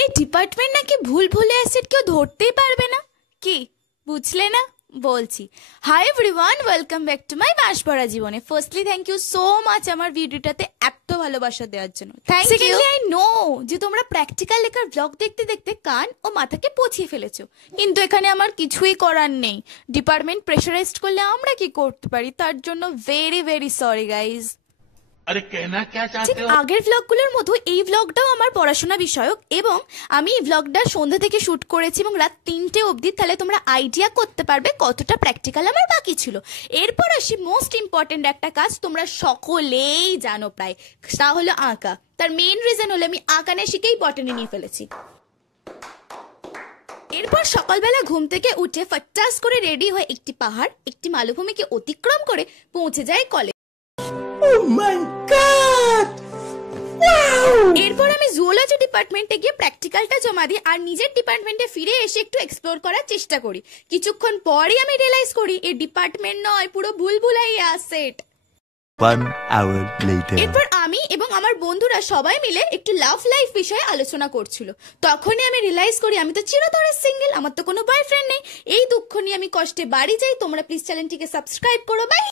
এই ডিপার্টমেন্ট নাকি ভুল ভুলে অ্যাসিড কেউ ধরতেই পারবে না। কি বুঝলে না? বলছি। Hi everyone, welcome back to my বাঁশ পড়া জীবনে। Firstly thank you so much আমার ভিডিওটাতে এত ভালোবাসা দেওয়ার জন্য। সেকেন্ডলি আই নো যে তোমরা প্র্যাকটিক্যাল লেখার ব্লগ দেখতে দেখতে কান ও মাথাকে পচিয়ে ফেলেছো, কিন্তু এখানে আমার কিছুই করার নেই। ডিপার্টমেন্ট প্রেশারাইজড করলে আমরা কি করতে পারি, তার জন্য ভেরি ভেরি সরি গাইজ। अरे कहना क्या ঠিক चाहते हो? আগের ভ্লগগুলোর মতো এই ভ্লগটাও আমার পড়াশোনা বিষয়ক, এবং আমি এই ভ্লগটা সন্ধ্যা থেকে শুট করেছি এবং রাত 3টে অবধি। তাহলে তোমরা আইডিয়া করতে পারবে কতটা প্র্যাকটিক্যাল আমার বাকি ছিল। এরপর আসি মোস্ট ইম্পর্টেন্ট একটা কাজ, তোমরা সকলেই জানো প্রায়, তা হলো আঁকা। তার মেইন রিজন হলো আমি আঁকা না শিখেই বটানি নিয়ে ফেলেছি। এরপর সকালবেলা ঘুম থেকে উঠে ফটাস করে রেডি হয়ে একটি পাহাড় একটি মালভূমিকে অতিক্রম করে পৌঁছে যায় কলেজ। এরপর আমি জুওলজি ডিপার্টমেন্টে গিয়ে প্র্যাকটিক্যালটা জমা দিই আর নিজের ডিপার্টমেন্টে ফিরে এসে একটু এক্সপ্লোর করার চেষ্টা করি। কিছুক্ষণ পরই আমি রিয়েলাইজ করি এই ডিপার্টমেন্ট নয়, পুরো ভুলভুলাইয়া সেট। 1 hour later. এরপর আমি এবং আমার বন্ধুরা সবাই মিলে একটু লাভ লাইফ বিষয়ে আলোচনা করছিল। তখনই আমি রিয়েলাইজ করি আমি তো চিরতরে সিঙ্গেল, আমার তো কোনো বয়ফ্রেন্ড নেই। এই দুঃখ নিয়ে আমি কষ্টে বাড়ি যাই। তোমরা প্লিজ চ্যানেলটিকে সাবস্ক্রাইব করো। বাই।